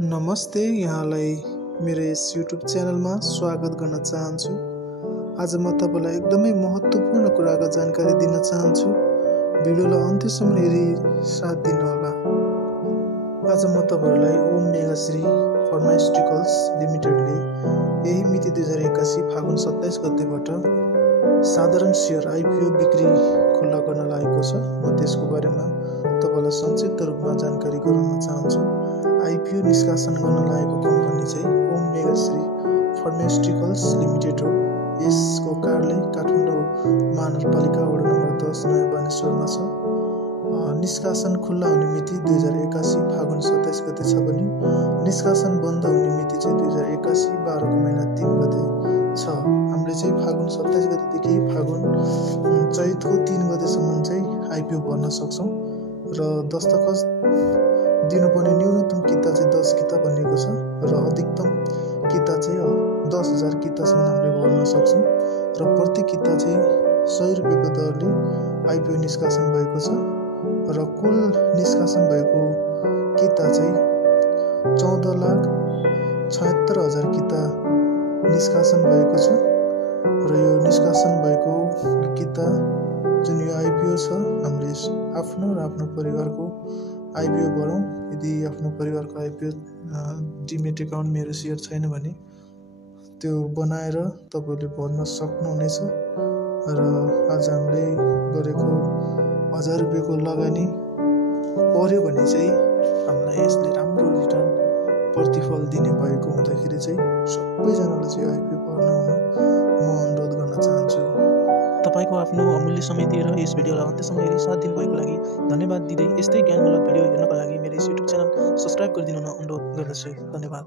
नमस्ते, यहाँलाई मेरो यस युट्युब च्यानलमा स्वागत गर्न चाहन्छु। आज म तपाईलाई एकदमै महत्त्वपूर्ण कुराको जानकारी दिन चाहन्छु। भिडियोलाई अन्त्यसम्म हेरी साथ दिनुहोला। आज म तपाईहरुलाई ओम मेगाश्री फार्मास्युटिकल्स लिमिटेडले यही मिति 2081 फागुन 27 गतेबाट साधारण शेयर आइपिओ बिक्री खुल्ला गर्न लागेको छ। म त्यसको बारेमा तपाईलाई संक्षिप्त रूपमा जानकारी गराउन चाहन्छु। आइपिओ निष्कासन गर्न लागेको कम्पनी चाहिँ ओम मेगाश्री फार्मास्युटिकल्स लिमिटेड हो। यसको कार्यालय काठमाडौँ महानगरपालिका वडा नम्बर 10 नयाँ बानेश्वरमा छ। निष्कासन खुल्ला हुने मिति 2081 फागुन 27 गते छ भने निष्कासन बन्द हुने मिति चाहिँ 2081 12 को महिना 3 गते छ। हामीले चाहिँ फागुन 27 गतेदेखि फागुन चैतको 3 गतेसम्म चाहिँ आइपिओ भर्न सक्छौं र दस्तखत दिनुपर्ने न्यूनतम किता चाहिँ 10 किता भनिएको छ र अधिकतम किता चाहिँ 10,000 कितासम्म हामीले भर्न सक्छौं र प्रति किता चाहिँ 100 रुपैयाँको दरले आइपिओ निष्कासन भएको छ र कुल निष्कासन भएको किता चाहिँ 14,76,000 किता निष्कासन भएको छ र यो निष्कासन भएको किता जुन यो आइपिओ छ हामीले आफ्नो र आफ्नो परिवारको आइपिओ भरौं। यदि आफ्नो परिवारको आइपिओ डिमेट अकाउन्ट मेरो शेयर छैन भने त्यो बनाएर तपाईले भर्न सक्नुहुनेछ र आज हामीले गरेको 1000 रुपैयाँको लगानी पर्यो भने चाहिँ हामीलाई यसले राम्रो रिटर्न प्रतिफल दिने भएको हुँदाखेरि चाहिँ सबैजनाले चाहिँ आइपिओ भर्न म अनुरोध गर्न चाहन्छु। तपाईको आफ्नो अमूल्य समय दिएर यस भिडियोलाई अन्त्यसम्म हेरी साथ दिनुभएको लागि धन्यवाद दिँदै यस्तै ज्ञानमूलक भिडियो हेर्नको लागि मेरो यस युट्युब च्यानल सब्स्क्राइब गरिदिनु अनुरोध गर्दछु। धन्यवाद।